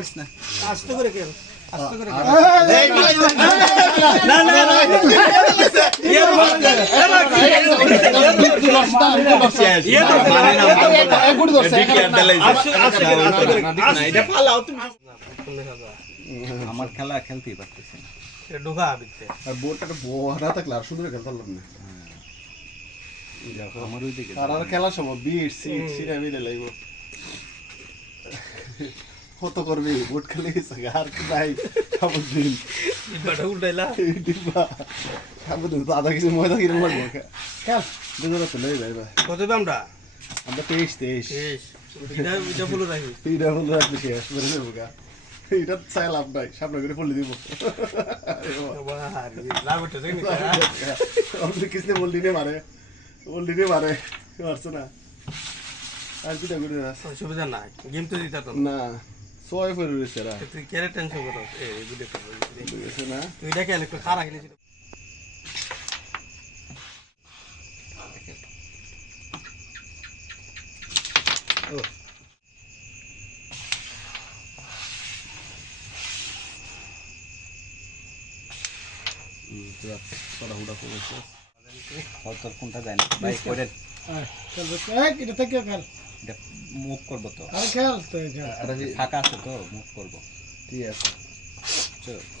মারিস না আস্তে করে খেল আস্তে করে খেল আমার খেলা খেলতেই পারতেছি না ঢোকা বিতে আর বোর্ডটা বড় থাকলে আর সুন্দর খেলতে পারলাম না আমার ওইদিকে আর খেলার সময় বিট সিট সিটা মিলে লাগবো কত করবি বোর্ড খেলে আর কি নাই সাবধান ডিব্বাটা উল্টাইলা ডিব্বা সাবধান তো আধা কেজি ময়দা কিনে লাগবো খেল দুজনে তো লই ভাই কত আমরা আমরা 23 এটা বলে রাখি এইটা হলো রাখবি শেষ করে নেবো গা এটা চাই লাভ নাই সামনে করে পড়লে দিব লাভটা দেখনি আমাদের কিসনে বললি মারে মারছো না আর কি করে সুবিধা নাই গেম তো দিতা তো না ছয় করে রয়েছে রা তুই কেন টেনশন করো এই ভিডিও বুঝেছে না তুই এটা কেন একটু খারাপ গেছিল হুড়া করেছে তোর কোনটা যায় না ভাই করে এটা থেকে খেল এটা মুভ করবো তো আর খেল তো ফাঁকা আছে তো মুভ করবো ঠিক আছে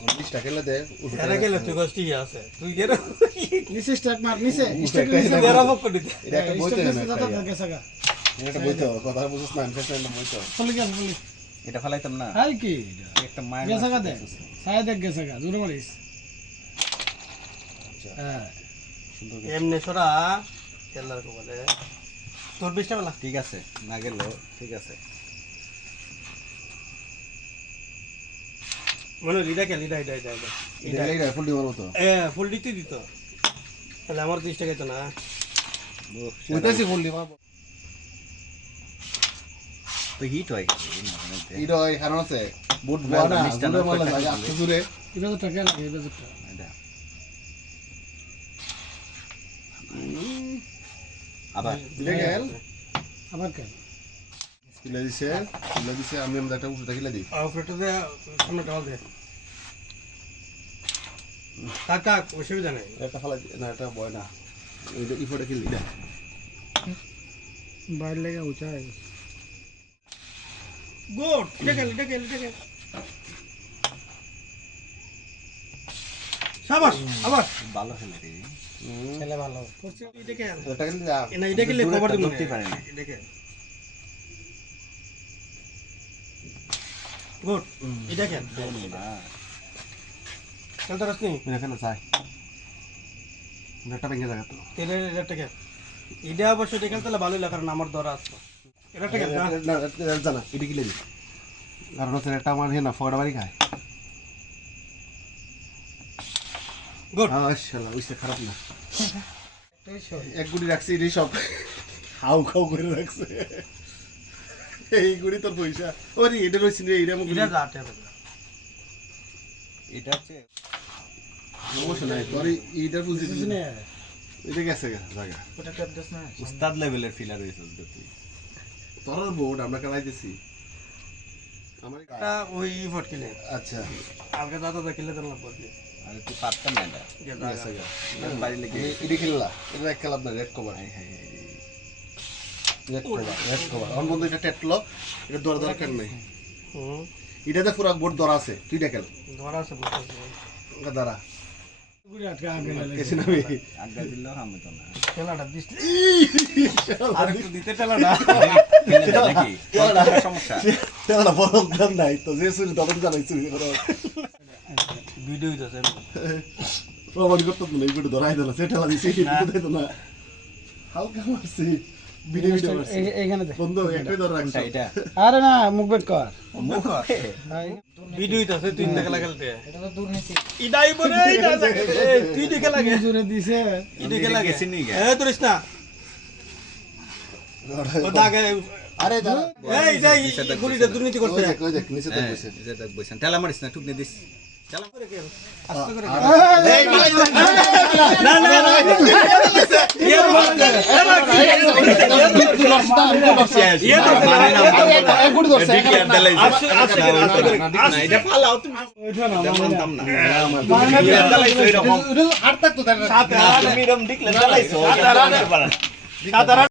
19 টাকা খেলে দে এরা গেলে তুই গোষ্ঠী আছে তুই গেলে নিচে স্ট্যাক মার নিচে স্ট্যাক নিচে দেরা বক করে দিতে এটা একটা বইতে না গেছাগা এটা বইতে কথা বুঝছ না ইনফেকশন না বইতে ফুলি গেল ফুলি এটা ফেলাইতাম না আর কি একটা মায়ের গেছাগা দে সাইড দেখ গেছাগা জোরে মারিস হ্যাঁ সুন্দর এমনি সরা খেলার কো বলে তোর 20 টাকা ঠিক আছে না গেল ঠিক আছে মনে লিডা খেল লিডা এটা ফুলডি মারো তো ফুল দিতে দিত তাহলে আমার 30 টাকা তো না ওইটাই ফুলডি মারবো তো হিট হয় এটা এই কারণ আছে বুট বড় না জুড়ে মারলে যায় এত জুড়ে এটা তো টাকা লাগে এটা তো এটা আবার দিলে গেল আবার কেন কিলা দিছে আমি একটা উঠে কিলা দিই অপারেটর দে সামনে টাল দে কাকা অসুবিধা নাই একটা ফালা না এটা বয় না এই ইফোটা কিলি দে বাইরে লেগে উঁচা হয়ে গেছে গুড লিডা খেল শাবাশ আবার ভালো খেলে রে ছেলে ভালো লিডা খেল এটা কিলি যা না এটা খেলে কভার দিব ধরতে পারে না লিডা খেল গুড লিডা খেল না খেলতে রাসনি এটা কেন চাই এটা ভেঙে জায়গা তো তেলে এটা খেল এটা অবশ্য এটা খেলতে ভালোই লাগে কারণ আমার দরা আছে এটা খেল না না জানা এটা কিলে দি কারণ হচ্ছে এটা আমার হেনা ফড়া বাড়ি খায় গুড মাশাআল্লাহ ওইসে খারাপ না এক গুড়ি রাখছি এই সব খাও করে রাখছে এই গুড়ি তোর পয়সা ওরে এটা রইছে রে এটা মুখ এটা যাতে এটা হচ্ছে সমস্যা নাই তোর এইটা বুঝি শুনে এটা গেছে জায়গা ওটা ট্যাপ দিস না উস্তাদ লেভেলের ফিলার হয়েছে তুই তোর বোর্ড আমরা খেলাইতেছি আমার এটা ওই ফট খেলে আচ্ছা আগে দাদা খেলে তো না পড়বে আর তুই পারতাম না এটা গেছে বাড়ি লেগে এটা খেললা এটা এক খেলা আপনার রেড কভার রেড কভার আমার বন্ধু এটা টেটলো এটা দরকার নাই হুম এটাতে পুরো বোর্ড ধরা আছে তুই দেখেন ধরা আছে বুঝতে দাঁড়া গুড়ি আটকে আগে গেলে কেসি নামি আড্ডা দিলেও আমি তো না খেলাটা দিস আর একটু দিতে খেলাটা নাকি সমস্যা তেলা বড় দাম নাই তো যে চুরি তখন জানাই চুরি করো ভিডিও দিতেছে প্রমাণ করতে না এই ভিডিও ধরাই দিল সেটা লাগি সেই ভিডিও দিত না হালকা মারছি ভিডিও মারছি এইখানে দে বন্ধু একটাই ধরে রাখছ এটা আরে না মুখ বের কর মুখ ভিডিও দিতেছে তুই খেলা খেলতে এটা তো দুর্নীতি ইডাই বলে ইডা তুই দেখে লাগে জোরে দিছে দেখে লাগে গেছি নি গে এ তোরিস না ও দাগে আরে দাঁড়া এই যে গুলিটা দুর্নীতি করতে কই দেখ নিচে তো বসে এটা বসেন ঠেলা মারিস না টুকনে দিস আস্তে করে এই মালাই না না না ইয়ার বলতে এক গুড়ি ধরছে এটা ফালাও তুমি ওইটা না এটা মানতাম না আর থাকতো তুমি এরকম দেখলে চালাইছো